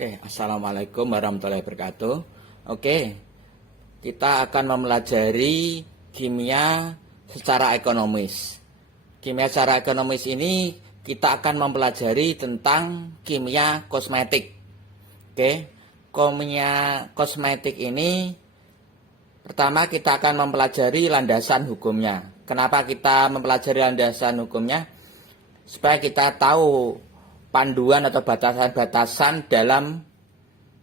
Assalamualaikum warahmatullahi wabarakatuh. Kita akan mempelajari kimia secara ekonomis. Kimia secara ekonomis ini kita akan mempelajari tentang kimia kosmetik. Kimia kosmetik ini pertama kita akan mempelajari landasan hukumnya. Kenapa kita mempelajari landasan hukumnya? Supaya kita tahu panduan atau batasan-batasan dalam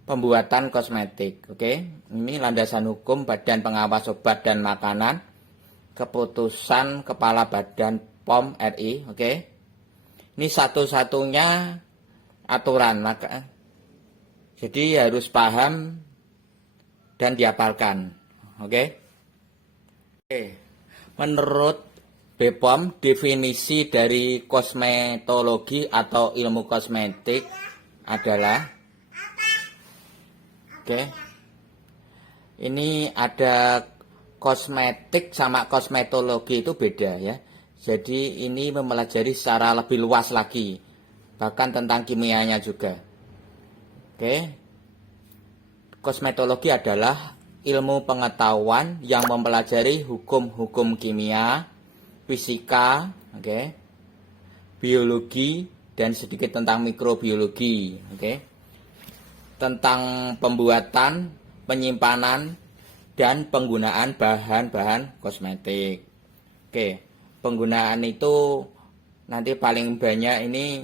pembuatan kosmetik. Ini landasan hukum Badan Pengawas Obat dan Makanan, keputusan Kepala Badan POM RI. Ini satu-satunya aturan, jadi harus paham dan dihafalkan. Menurut BPOM, definisi dari kosmetologi atau ilmu kosmetik adalah ini ada kosmetik sama kosmetologi itu beda ya. Jadi ini mempelajari secara lebih luas lagi, bahkan tentang kimianya juga. Kosmetologi adalah ilmu pengetahuan yang mempelajari hukum-hukum kimia, fisika, biologi, dan sedikit tentang mikrobiologi, tentang pembuatan, penyimpanan, dan penggunaan bahan-bahan kosmetik. Penggunaan itu nanti paling banyak ini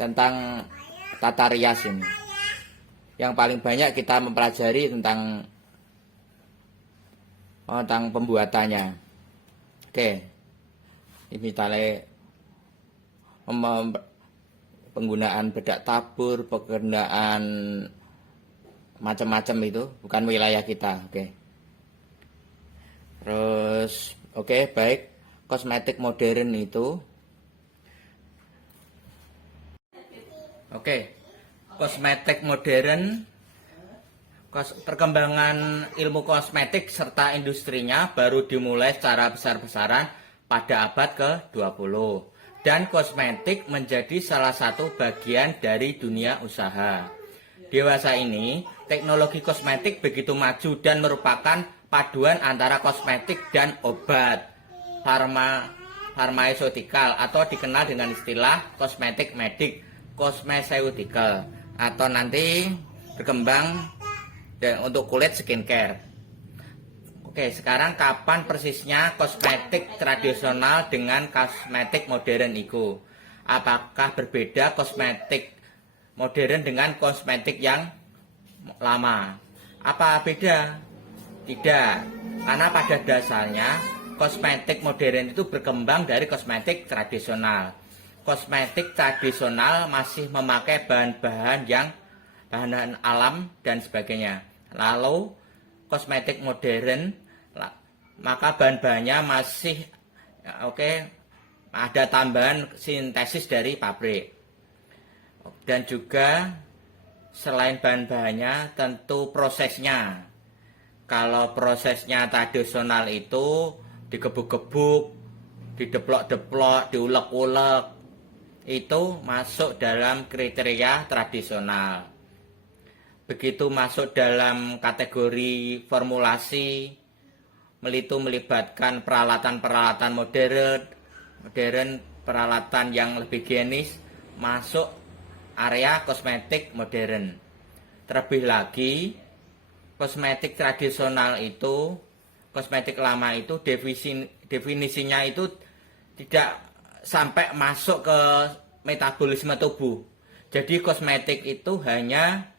tentang tata rias ini. Yang paling banyak kita mempelajari tentang pembuatannya. Ini misalnya penggunaan bedak tabur, penggunaan macam-macam itu bukan wilayah kita. Terus baik, kosmetik modern itu kosmetik modern, perkembangan ilmu kosmetik serta industrinya baru dimulai secara besar-besaran pada abad ke-20, dan kosmetik menjadi salah satu bagian dari dunia usaha. Dewasa ini, teknologi kosmetik begitu maju dan merupakan paduan antara kosmetik dan obat farmaceutical atau dikenal dengan istilah kosmetik medik, cosmeceutical, atau nanti berkembang untuk kulit skincare. Sekarang kapan persisnya kosmetik tradisional dengan kosmetik modern itu? Apakah berbeda kosmetik modern dengan kosmetik yang lama? Apa beda? Tidak, karena pada dasarnya kosmetik modern itu berkembang dari kosmetik tradisional. Kosmetik tradisional masih memakai bahan-bahan yang bahan alam dan sebagainya. Lalu kosmetik modern, maka bahan-bahannya masih ada tambahan sintesis dari pabrik. Dan juga selain bahan-bahannya tentu prosesnya. Kalau prosesnya tradisional itu digebuk-gebuk, dideplok-deplok, diulek-ulek, itu masuk dalam kriteria tradisional. Begitu masuk dalam kategori formulasi, itu melibatkan peralatan-peralatan modern, peralatan yang lebih higienis, masuk area kosmetik modern. Terlebih lagi, kosmetik tradisional itu, kosmetik lama itu definisinya itu tidak sampai masuk ke metabolisme tubuh. Jadi kosmetik itu hanya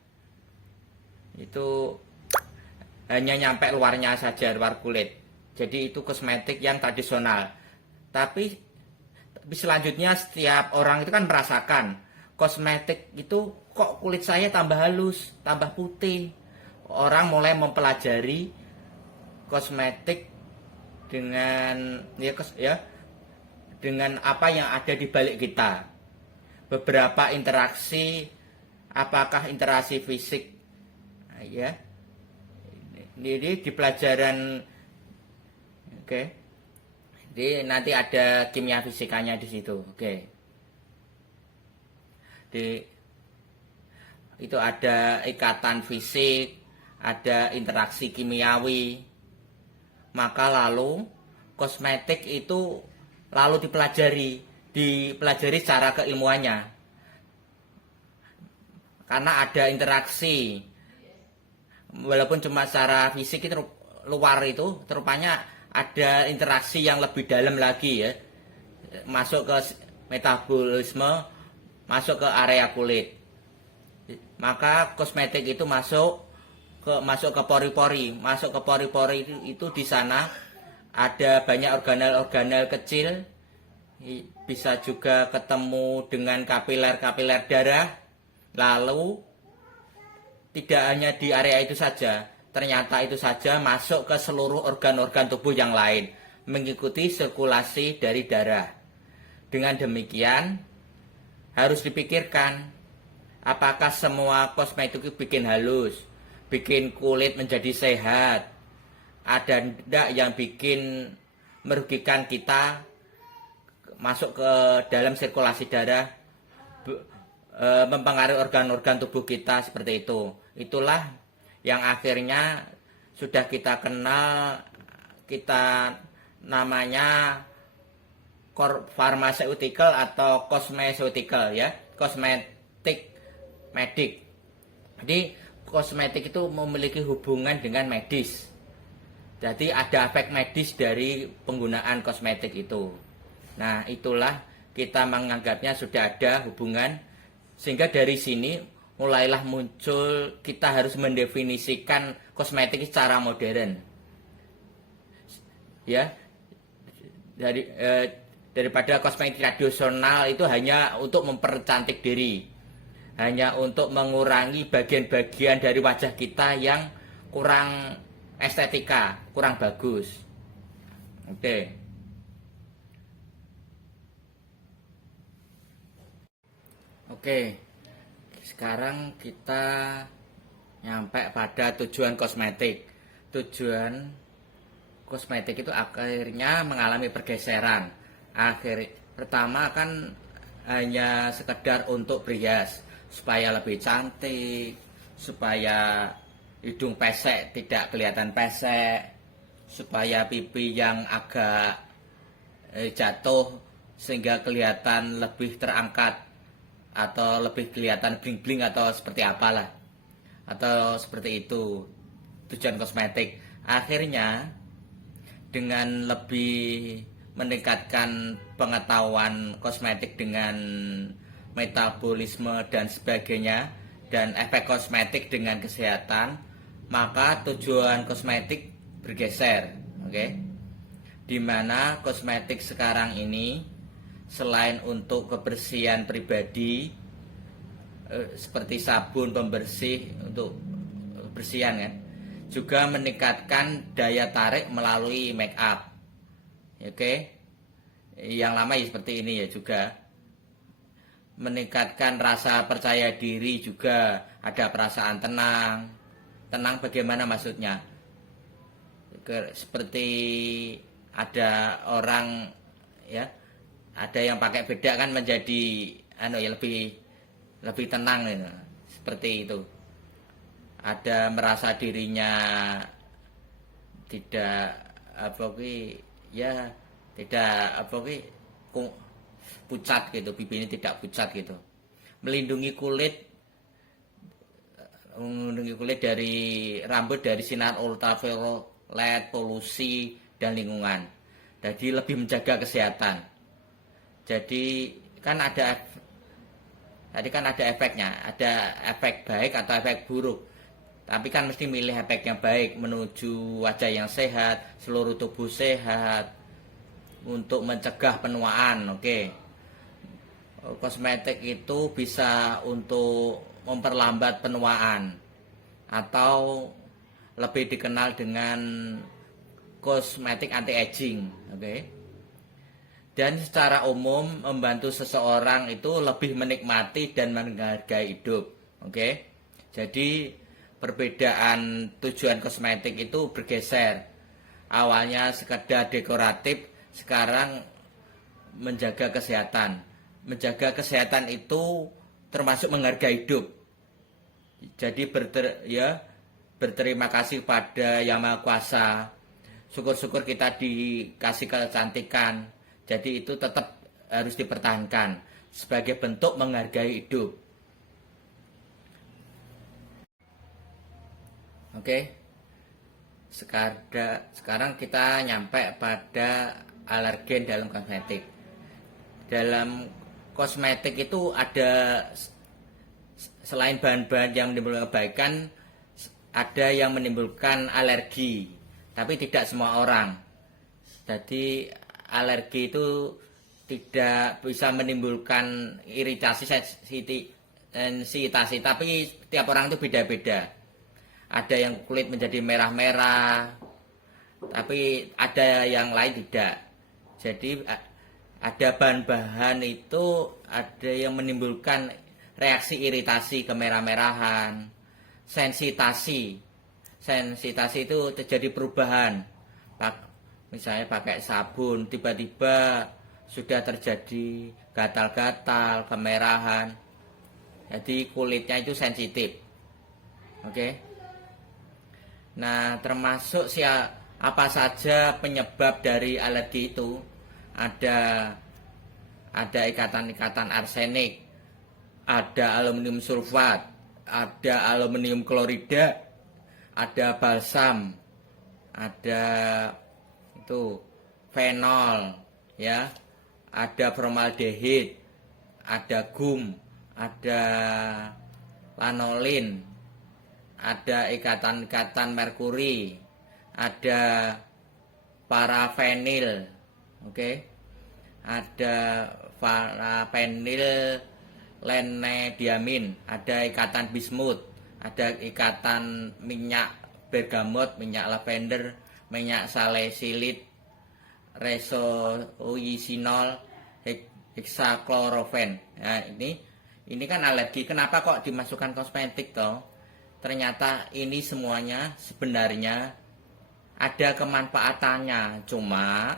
nyampe luarnya saja, luar kulit. Jadi itu kosmetik yang tradisional. Tapi selanjutnya setiap orang itu kan merasakan kosmetik itu kok kulit saya tambah halus, tambah putih. Orang mulai mempelajari kosmetik dengan dengan apa yang ada di balik kita. Beberapa interaksi, apakah interaksi fisik, Jadi di pelajaran jadi nanti ada kimia fisikanya di situ. itu ada ikatan fisik, ada interaksi kimiawi. Maka lalu kosmetik itu lalu dipelajari secara keilmuannya. Karena ada interaksi, walaupun cuma secara fisik itu luar itu, rupanya ada interaksi yang lebih dalam lagi ya, masuk ke metabolisme, masuk ke area kulit. Maka kosmetik itu masuk ke pori-pori, itu di sana ada banyak organel-organel kecil, bisa juga ketemu dengan kapiler-kapiler darah. Lalu tidak hanya di area itu saja, ternyata itu saja masuk ke seluruh organ-organ tubuh yang lain, mengikuti sirkulasi dari darah. Dengan demikian, harus dipikirkan, apakah semua kosmetik itu bikin halus, bikin kulit menjadi sehat, ada tidak yang bikin merugikan kita, masuk ke dalam sirkulasi darah, mempengaruhi organ-organ tubuh kita seperti itu. Itulah yang akhirnya sudah kita kenal, kita namanya pharmaceutical atau cosmeceutical ya, kosmetik medik. Jadi kosmetik itu memiliki hubungan dengan medis. Jadi ada efek medis dari penggunaan kosmetik itu. Nah, itulah kita menganggapnya sudah ada hubungan, sehingga dari sini mulailah muncul kita harus mendefinisikan kosmetik secara modern. Ya. Daripada kosmetik tradisional itu hanya untuk mempercantik diri, hanya untuk mengurangi bagian-bagian dari wajah kita yang kurang estetika, kurang bagus. Oke. Sekarang kita nyampe pada tujuan kosmetik. Tujuan kosmetik itu akhirnya mengalami pergeseran. Pertama kan hanya sekedar untuk berhias, supaya lebih cantik, supaya hidung pesek tidak kelihatan pesek, supaya pipi yang agak jatuh sehingga kelihatan lebih terangkat, atau lebih kelihatan bling-bling, atau seperti apalah, atau seperti itu tujuan kosmetik. Akhirnya dengan lebih meningkatkan pengetahuan kosmetik dengan metabolisme dan sebagainya, dan efek kosmetik dengan kesehatan, maka tujuan kosmetik bergeser. Dimana kosmetik sekarang ini selain untuk kebersihan pribadi, seperti sabun pembersih untuk kebersihan kan, juga meningkatkan daya tarik melalui make up. Yang lama ya seperti ini ya, juga meningkatkan rasa percaya diri, juga ada perasaan tenang bagaimana maksudnya, seperti ada orang ya, ada yang pakai bedak kan menjadi lebih tenang gitu. Seperti itu. Ada merasa dirinya tidak pucat gitu, pipinya tidak pucat gitu. Melindungi kulit dari rambut dari sinar ultraviolet, polusi dan lingkungan. Jadi lebih menjaga kesehatan. Jadi kan ada efeknya, ada efek baik atau efek buruk. Tapi kan mesti milih efek yang baik, menuju wajah yang sehat, seluruh tubuh sehat, untuk mencegah penuaan. Kosmetik itu bisa untuk memperlambat penuaan, atau lebih dikenal dengan kosmetik anti-aging. Dan secara umum membantu seseorang itu lebih menikmati dan menghargai hidup. Jadi perbedaan tujuan kosmetik itu bergeser. Awalnya sekedar dekoratif, sekarang menjaga kesehatan. Menjaga kesehatan itu termasuk menghargai hidup. Jadi berterima kasih pada Yang Maha Kuasa. Syukur-syukur kita dikasih kecantikan. Jadi itu tetap harus dipertahankan sebagai bentuk menghargai hidup. Oke. Sekarang kita nyampe pada alergen dalam kosmetik. Dalam kosmetik itu ada, selain bahan-bahan yang menimbulkan kebaikan, ada yang menimbulkan alergi, tapi tidak semua orang. Jadi alergi itu tidak bisa menimbulkan iritasi, sensitasi, tapi tiap orang itu beda-beda. Ada yang kulit menjadi merah-merah, tapi ada yang lain tidak. Jadi ada bahan-bahan itu ada yang menimbulkan reaksi iritasi, kemerah-merahan, sensitasi. Sensitasi itu terjadi perubahan. Misalnya pakai sabun, tiba-tiba sudah terjadi gatal-gatal, kemerahan. Jadi kulitnya itu sensitif. Oke. Nah, termasuk apa saja penyebab dari alergi itu? Ada ikatan-ikatan arsenik, ada aluminium sulfat, ada aluminium klorida, ada balsam, ada itu fenol, ya, ada formaldehid, ada gum, ada lanolin, ada ikatan-ikatan merkuri, ada parafenil, oke, ada parafenil lenediamin, ada ikatan bismut, ada ikatan minyak bergamot, minyak lavender, minyak salisilit, resoisinol, hexaklorofen. Nah, ini kan alergi. Kenapa kok dimasukkan kosmetik toh? Ternyata ini semuanya sebenarnya ada kemanfaatannya, cuma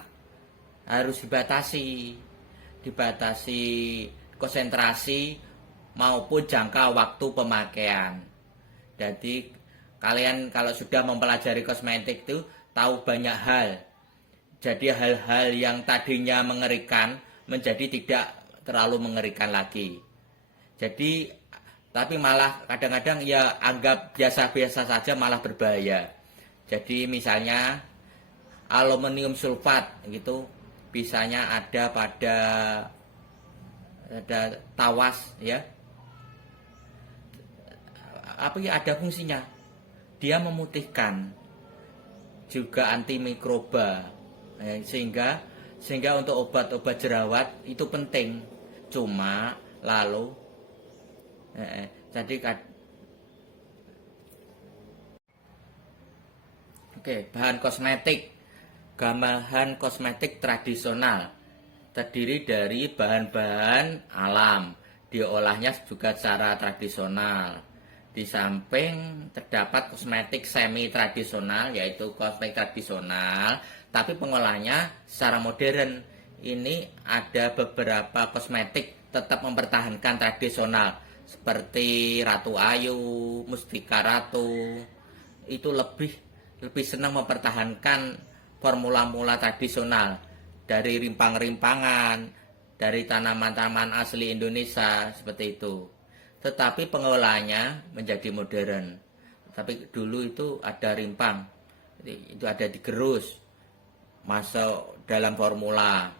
harus dibatasi konsentrasi maupun jangka waktu pemakaian. Jadi kalian kalau sudah mempelajari kosmetik itu tahu banyak hal. Jadi hal-hal yang tadinya mengerikan menjadi tidak terlalu mengerikan lagi. Jadi tapi malah kadang-kadang ya anggap biasa-biasa saja malah berbahaya. Jadi misalnya aluminium sulfat gitu, bisanya ada pada tawas, ya. Apa ya, ada fungsinya. Dia memutihkan, juga antimikroba. Sehingga untuk obat-obat jerawat itu penting. Cuma lalu jadi bahan kosmetik. Bahan kosmetik tradisional terdiri dari bahan-bahan alam, diolahnya juga secara tradisional. Di samping terdapat kosmetik semi tradisional, yaitu kosmetik tradisional tapi pengolahnya secara modern. Ini ada beberapa kosmetik tetap mempertahankan tradisional, seperti Ratu Ayu, Mustika Ratu, itu lebih senang mempertahankan formula-formula tradisional dari rimpang-rimpangan, dari tanaman-tanaman asli Indonesia seperti itu. Tetapi pengolahannya menjadi modern. Tapi dulu itu ada rimpang, itu ada digerus, masuk dalam formula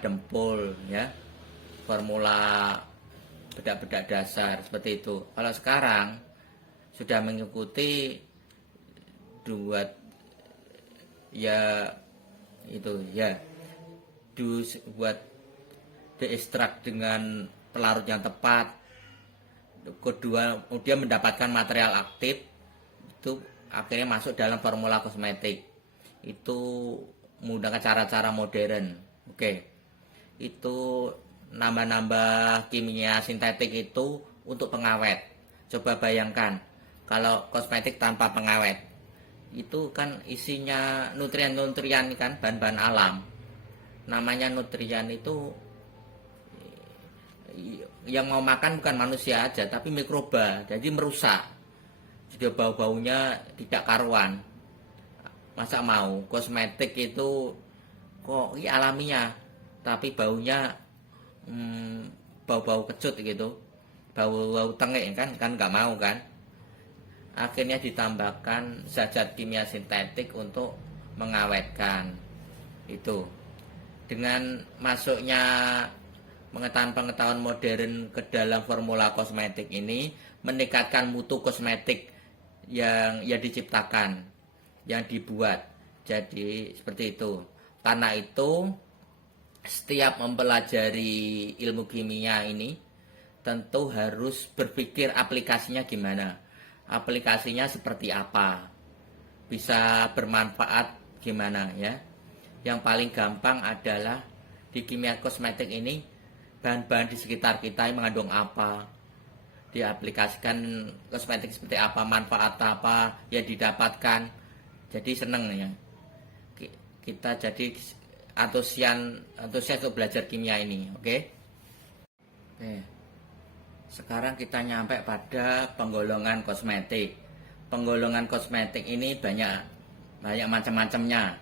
dempul, ya, formula bedak-bedak dasar seperti itu. Kalau sekarang sudah mengikuti buat ya itu ya buat diekstrak dengan pelarut yang tepat. Kedua, kemudian mendapatkan material aktif, itu akhirnya masuk dalam formula kosmetik. Itu menggunakan cara-cara modern. Itu nambah-nambah kimia sintetik itu untuk pengawet. Coba bayangkan kalau kosmetik tanpa pengawet, itu kan isinya nutrien-nutrien, kan bahan-bahan alam. Namanya nutrien itu yang mau makan bukan manusia aja, tapi mikroba, jadi merusak. Jadi bau-baunya tidak karuan. Masa mau kosmetik itu kok alamiah, tapi baunya bau-bau kecut gitu, bau-bau tengek kan nggak mau kan. Akhirnya ditambahkan zat-zat kimia sintetik untuk mengawetkan itu. Dengan masuknya pengetahuan modern ke dalam formula kosmetik ini meningkatkan mutu kosmetik yang diciptakan, yang dibuat. Jadi seperti itu. Karena itu setiap mempelajari ilmu kimia ini tentu harus berpikir aplikasinya gimana. Aplikasinya seperti apa? Bisa bermanfaat gimana ya? Yang paling gampang adalah di kimia kosmetik ini bahan-bahan di sekitar kita yang mengandung apa, diaplikasikan kosmetik seperti apa, manfaat apa yang didapatkan. Jadi seneng ya, kita jadi antusias untuk belajar kimia ini. Oke. Sekarang kita nyampe pada penggolongan kosmetik. Penggolongan kosmetik ini banyak macam-macamnya.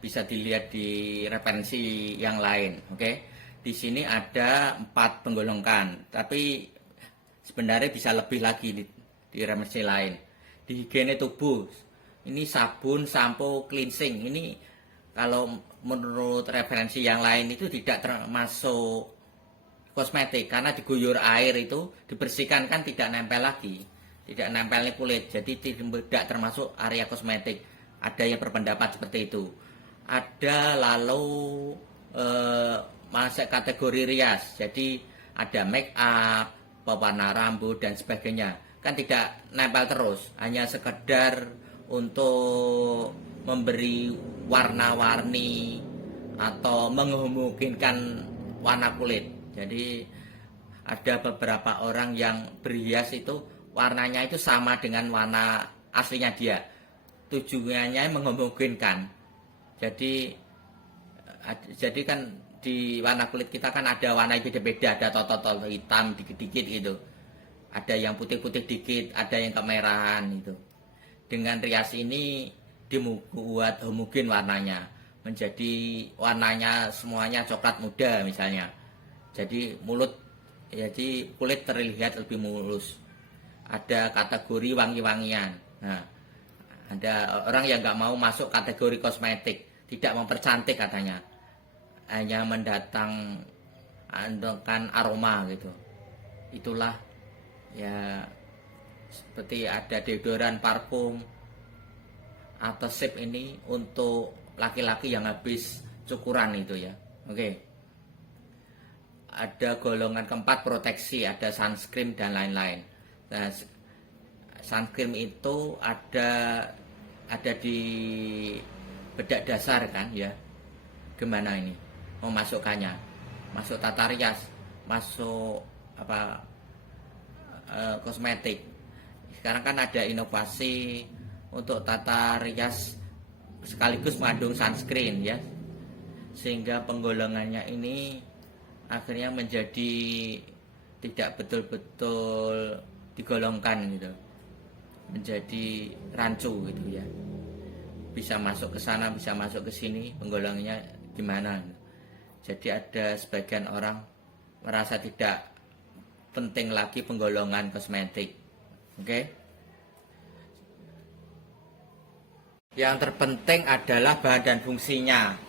Bisa dilihat di referensi yang lain. Oke. Di sini ada 4 penggolongan, tapi sebenarnya bisa lebih lagi di referensi lain. Di higiene tubuh, ini sabun, sampo, cleansing. Ini kalau menurut referensi yang lain itu tidak termasuk kosmetik, karena diguyur air itu dibersihkan kan tidak nempel lagi, tidak nempel kulit, jadi tidak termasuk area kosmetik. Ada yang berpendapat seperti itu. Ada lalu masuk kategori rias, jadi ada make up, pewarna rambut dan sebagainya, kan tidak nempel terus, hanya sekedar untuk memberi warna-warni atau memungkinkan warna kulit. Jadi ada beberapa orang yang berhias itu warnanya itu sama dengan warna aslinya dia, tujuannya memungkinkan. Jadi kan di warna kulit kita kan ada warna yang beda-beda, ada totol hitam dikit-dikit gitu, ada yang putih-putih dikit, ada yang kemerahan itu. Dengan rias ini dibuat homogen warnanya, menjadi warnanya semuanya coklat muda misalnya. Jadi kulit terlihat lebih mulus. Ada kategori wangi-wangian. Nah, ada orang yang nggak mau masuk kategori kosmetik, tidak mempercantik katanya, hanya mendatangkan aroma gitu. Itulah ya, seperti ada deodoran, parfum atau sip ini untuk laki-laki yang habis cukuran itu ya. Oke. Ada golongan keempat proteksi, ada sunscreen dan lain-lain. Nah, sunscreen itu ada di bedak dasar kan ya. Gimana ini memasukkannya? Masuk tata rias, masuk kosmetik. Sekarang kan ada inovasi untuk tata rias sekaligus mengandung sunscreen ya, sehingga penggolongannya ini akhirnya menjadi tidak betul-betul digolongkan gitu, menjadi rancu gitu ya, bisa masuk ke sana, bisa masuk ke sini, penggolongannya gimana. Jadi ada sebagian orang merasa tidak penting lagi penggolongan kosmetik. Oke. Yang terpenting adalah bahan dan fungsinya.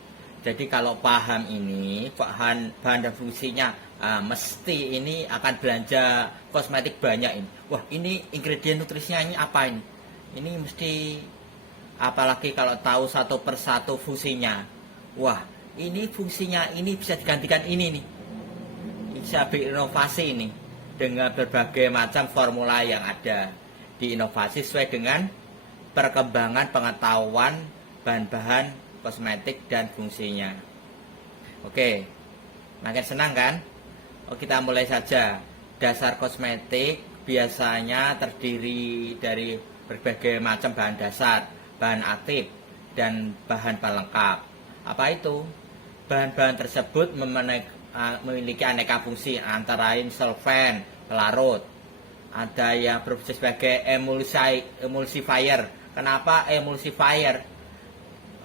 Jadi kalau paham ini, bahan dan fungsinya, mesti ini akan belanja kosmetik banyak ini. Wah, ini ingredient nutrisinya ini apa ini? Ini mesti, apalagi kalau tahu satu persatu fungsinya. Wah, ini fungsinya ini bisa digantikan ini nih. Bisa berinovasi ini dengan berbagai macam formula yang ada. Diinovasi sesuai dengan perkembangan pengetahuan bahan-bahan kosmetik dan fungsinya. Oke, makin senang kan? Kita mulai saja. Dasar kosmetik biasanya terdiri dari berbagai macam bahan dasar, bahan aktif, dan bahan pelengkap. Apa itu? Bahan-bahan tersebut memiliki aneka fungsi, antara lain solvent, pelarut. Ada yang berfungsi sebagai emulsifier. Kenapa emulsifier?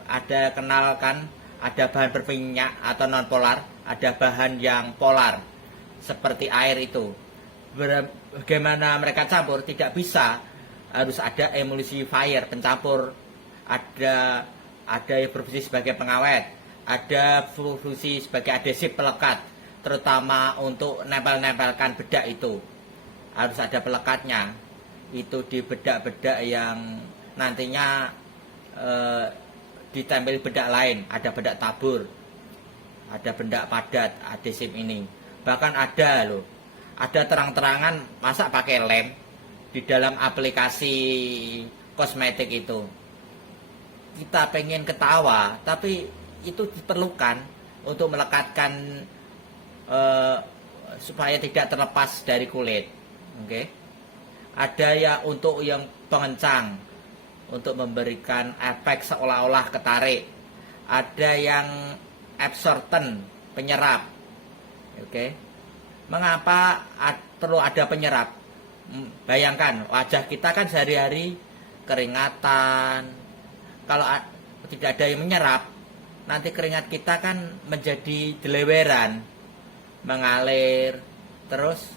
Ada kenalkan, ada bahan berminyak atau non polar, ada bahan yang polar seperti air itu. Bagaimana mereka campur? Tidak bisa, harus ada emulsifier, pencampur. Ada yang berfungsi sebagai pengawet, ada fungsi sebagai adhesif pelekat, terutama untuk nempel-nempelkan bedak itu harus ada pelekatnya. Itu di bedak-bedak yang nantinya ditempel bedak lain, ada bedak tabur, ada bedak padat, adhesif ini. Bahkan ada loh, ada terang-terangan masa pakai lem di dalam aplikasi kosmetik itu. Kita pengen ketawa, tapi itu diperlukan untuk melekatkan supaya tidak terlepas dari kulit. Oke. Ada ya untuk yang pengencang, untuk memberikan efek seolah-olah ketarik. Ada yang absorption, penyerap. Oke. Mengapa perlu ada penyerap? Bayangkan wajah kita kan sehari-hari keringatan. Kalau tidak ada yang menyerap, nanti keringat kita kan menjadi deleweran, mengalir, terus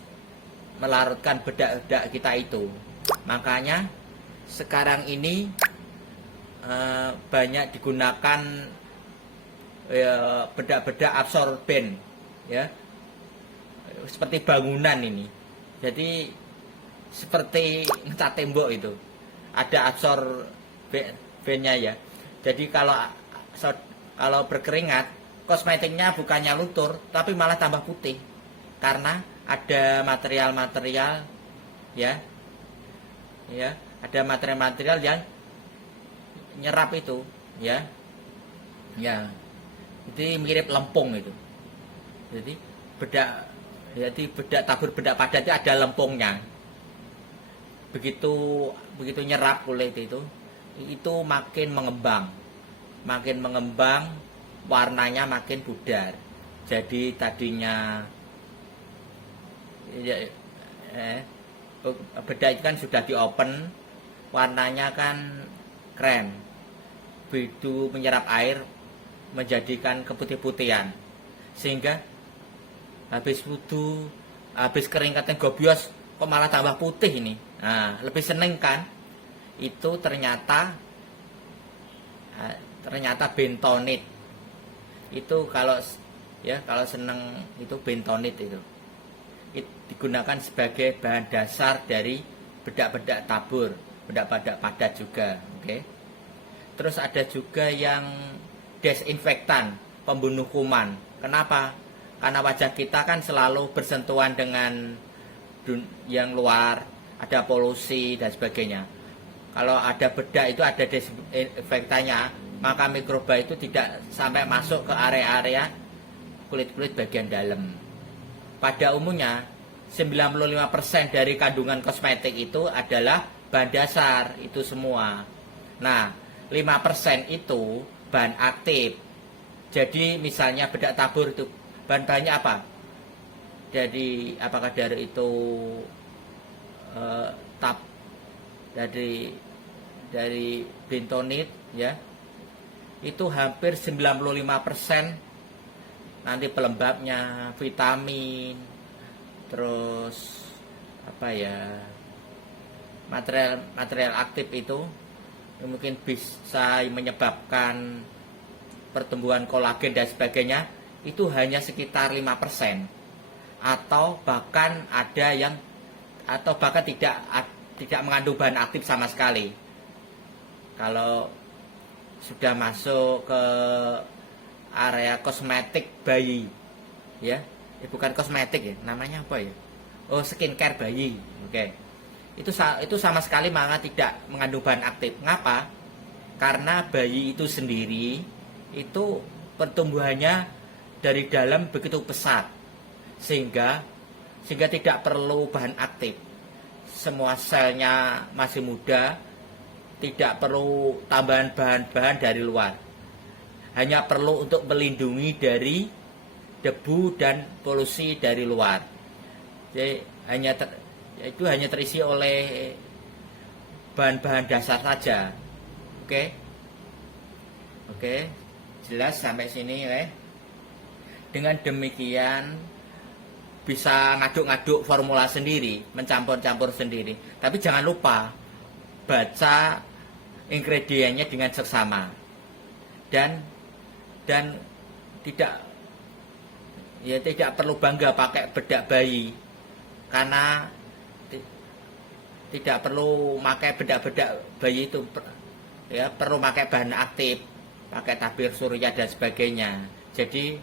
melarutkan bedak-bedak kita itu. Makanya sekarang ini banyak digunakan bedak-bedak absorben, ya, seperti bangunan ini. Jadi seperti ngecat tembok itu, ada absorbennya ya. Jadi kalau berkeringat, kosmetiknya bukannya luntur, tapi malah tambah putih karena ada material-material ya, ada material-material yang nyerap itu, ya, jadi mirip lempung itu. Jadi bedak tabur bedak padat itu ada lempungnya. Begitu nyerap kulit itu makin mengembang, warnanya makin pudar. Jadi tadinya bedak itu kan sudah di open, warnanya kan krem. Begitu menyerap air menjadikan keputih-putihan, sehingga habis wudhu, habis keringatnya gobios, kok malah tambah putih ini. Nah, lebih seneng kan? Itu ternyata bentonit. Itu kalau seneng itu bentonit itu digunakan sebagai bahan dasar dari bedak-bedak tabur, bedak-bedak padat juga. Oke. Terus ada juga yang desinfektan, pembunuh kuman. Kenapa? Karena wajah kita kan selalu bersentuhan dengan yang luar, ada polusi dan sebagainya. Kalau ada bedak itu ada desinfektannya, maka mikroba itu tidak sampai masuk ke area-area kulit-kulit bagian dalam. Pada umumnya 95% dari kandungan kosmetik itu adalah bahan dasar itu semua. Nah, 5% itu bahan aktif. Jadi misalnya bedak tabur itu bahan-bahannya apa? Jadi apakah dari itu dari bentonit ya, itu hampir 95% nanti pelembabnya, vitamin, terus material aktif itu yang mungkin bisa menyebabkan pertumbuhan kolagen dan sebagainya, itu hanya sekitar 5%, atau bahkan tidak mengandung bahan aktif sama sekali. Kalau sudah masuk ke area kosmetik bayi, ya, bukan kosmetik ya, namanya apa ya? Oh, skincare bayi. Oke. Itu sama sekali malah tidak mengandung bahan aktif. Mengapa? Karena bayi itu sendiri itu pertumbuhannya dari dalam begitu pesat, sehingga tidak perlu bahan aktif. Semua selnya masih muda, tidak perlu tambahan bahan-bahan dari luar. Hanya perlu untuk melindungi dari debu dan polusi dari luar. Jadi itu hanya terisi oleh bahan-bahan dasar saja. Oke. Oke, jelas sampai sini ya. Dengan demikian bisa ngaduk-ngaduk formula sendiri, mencampur-campur sendiri. Tapi jangan lupa baca ingredientnya dengan seksama. Dan tidak perlu bangga pakai bedak bayi, karena tidak perlu pakai bedak-bedak bayi itu ya, perlu pakai bahan aktif, pakai tabir surya dan sebagainya. Jadi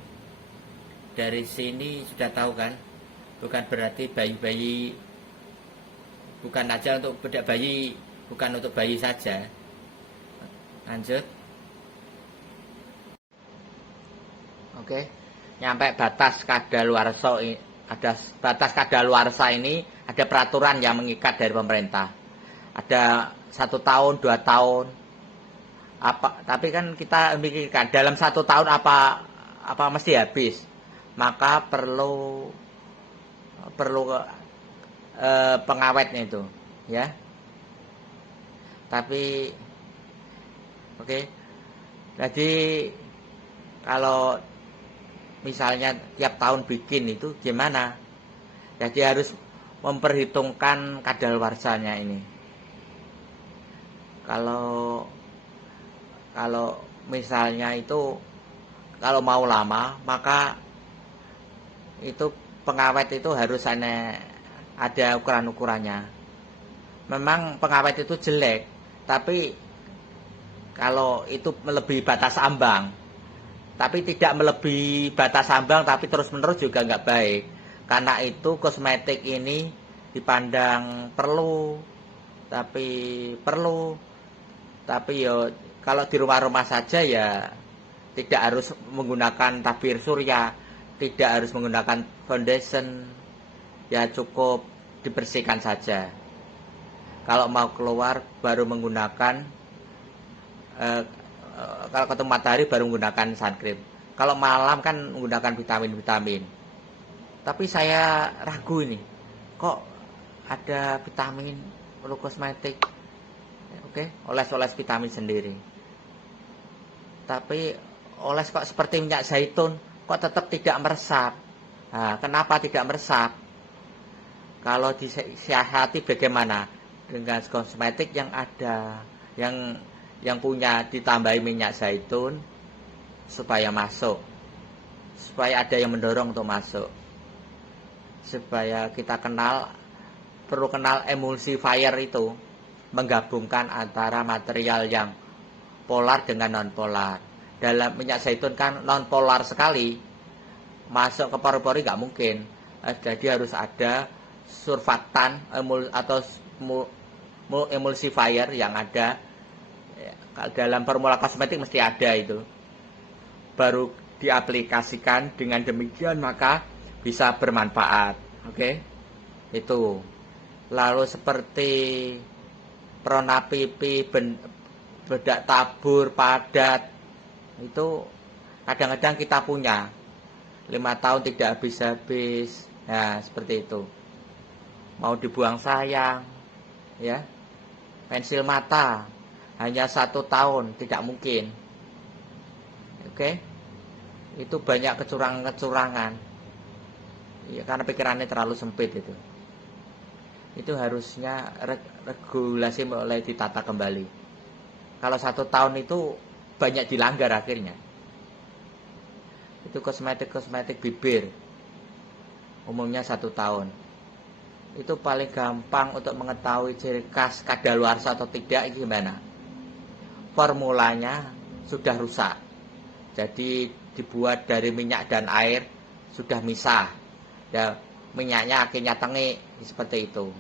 dari sini sudah tahu kan, bukan berarti bayi-bayi, bukan aja untuk bedak bayi, bukan untuk bayi saja. Lanjut. Oke, nyampe batas kadaluarsa, ada batas kadaluarsa ini, ada peraturan yang mengikat dari pemerintah. Ada 1 tahun, 2 tahun. Tapi kan kita memikirkan dalam 1 tahun apa mesti habis. Maka perlu pengawetnya itu, ya. Tapi oke. Jadi kalau misalnya tiap tahun bikin itu gimana? Jadi harus memperhitungkan kadaluarsanya ini. Kalau misalnya itu kalau mau lama, maka itu pengawet itu harus ada ukuran-ukurannya. Memang pengawet itu jelek, tapi kalau itu melebihi batas ambang, tapi tidak melebihi batas ambang, tapi terus-menerus juga nggak baik. Karena itu kosmetik ini dipandang perlu, tapi yo kalau di rumah-rumah saja ya tidak harus menggunakan tabir surya, tidak harus menggunakan foundation, ya cukup dibersihkan saja. Kalau mau keluar baru menggunakan kalau ketemu matahari baru menggunakan sunscreen. Kalau malam kan menggunakan vitamin-vitamin. Tapi saya ragu ini, kok ada vitamin perlu kosmetik? Oke, oles-oles vitamin sendiri. Tapi oles kok seperti minyak zaitun, kok tetap tidak meresap. Nah, kenapa tidak meresap? Kalau disihati bagaimana? Dengan kosmetik yang ada, yang punya ditambahi minyak zaitun supaya masuk, supaya ada yang mendorong untuk masuk, supaya kita perlu kenal emulsifier itu, menggabungkan antara material yang polar dengan non polar. Dalam minyak zaitun kan non polar sekali, masuk ke pori-pori nggak mungkin. Jadi harus ada surfaktan atau emulsifier yang ada. Dalam formula kosmetik mesti ada itu, baru diaplikasikan. Dengan demikian maka bisa bermanfaat. Oke, itu. Lalu seperti perona pipi, bedak tabur, padat, itu kadang-kadang kita punya 5 tahun tidak habis-habis. Nah seperti itu, mau dibuang sayang, ya. Pensil mata hanya 1 tahun, tidak mungkin. Oke, itu banyak kecurangan-kecurangan, ya, karena pikirannya terlalu sempit itu. Itu harusnya regulasi mulai ditata kembali. Kalau 1 tahun itu banyak dilanggar akhirnya. Itu kosmetik bibir umumnya 1 tahun. Itu paling gampang untuk mengetahui ciri khas kadaluarsa atau tidak gimana? Formulanya sudah rusak, jadi dibuat dari minyak dan air, sudah misah, ya, minyaknya akhirnya tengik seperti itu.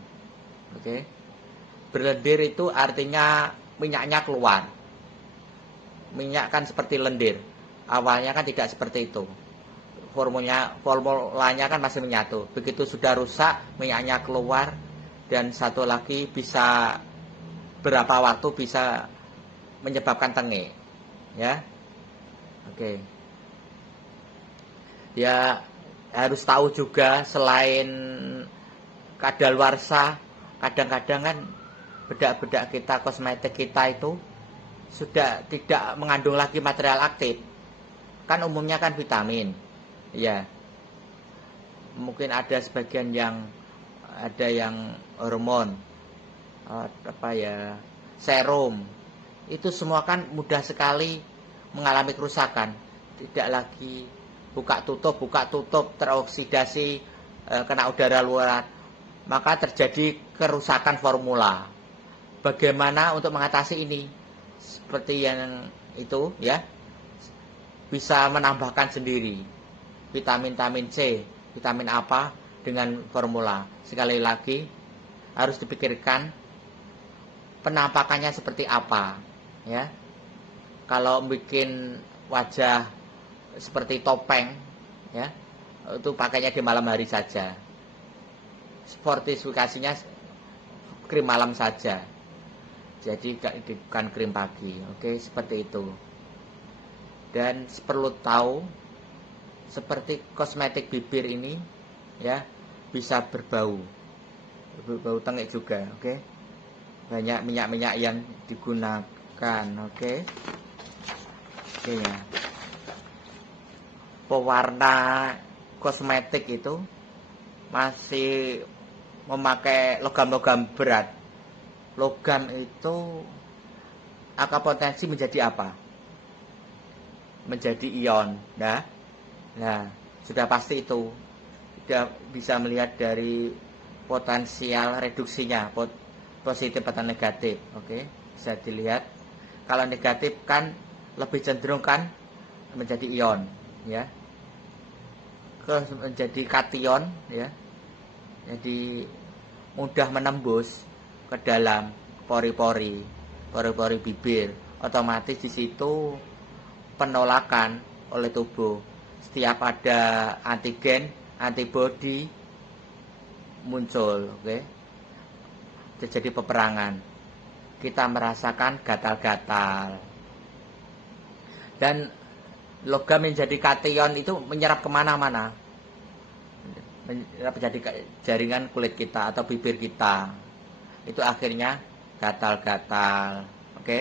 Oke. Berlendir itu artinya minyaknya keluar. Minyak kan seperti lendir, awalnya kan tidak seperti itu. Formulanya kan masih menyatu. Begitu sudah rusak, minyaknya keluar, dan satu lagi bisa berapa waktu bisa menyebabkan tengik, ya. Oke. Ya harus tahu juga selain kadaluarsa, kadang-kadang kan bedak-bedak kita, kosmetik kita itu sudah tidak mengandung lagi material aktif. Kan umumnya kan vitamin. Ya, mungkin ada sebagian yang ada yang hormon, apa ya, serum. Itu semua kan mudah sekali mengalami kerusakan. Tidak lagi buka tutup teroksidasi, kena udara luar, maka terjadi kerusakan formula. Bagaimana untuk mengatasi ini? Seperti yang itu ya, bisa menambahkan sendiri vitamin C, vitamin apa dengan formula. Sekali lagi harus dipikirkan penampakannya seperti apa ya. Kalau bikin wajah seperti topeng ya, itu pakainya di malam hari saja. Fortifikasinya krim malam saja. Jadi bukan krim pagi. Oke, seperti itu. Dan perlu tahu seperti kosmetik bibir ini ya, bisa berbau tengik juga. Oke, banyak minyak-minyak yang digunakan. Oke ya, pewarna kosmetik itu masih memakai logam-logam berat. Logam itu akan potensi menjadi apa? Menjadi ion. Nah, sudah pasti itu. Sudah bisa melihat dari potensial reduksinya, positif atau negatif. Oke, bisa dilihat. Kalau negatif kan lebih cenderung kan menjadi ion, ya. Menjadi kation, ya. Jadi mudah menembus ke dalam pori-pori bibir. Otomatis di situ penolakan oleh tubuh. Setiap ada antigen, antibodi muncul, oke. Terjadi peperangan. Kita merasakan gatal-gatal. Dan logam menjadi kation itu menyerap kemana-mana. Menjadi jaringan kulit kita atau bibir kita. Itu akhirnya gatal-gatal, oke.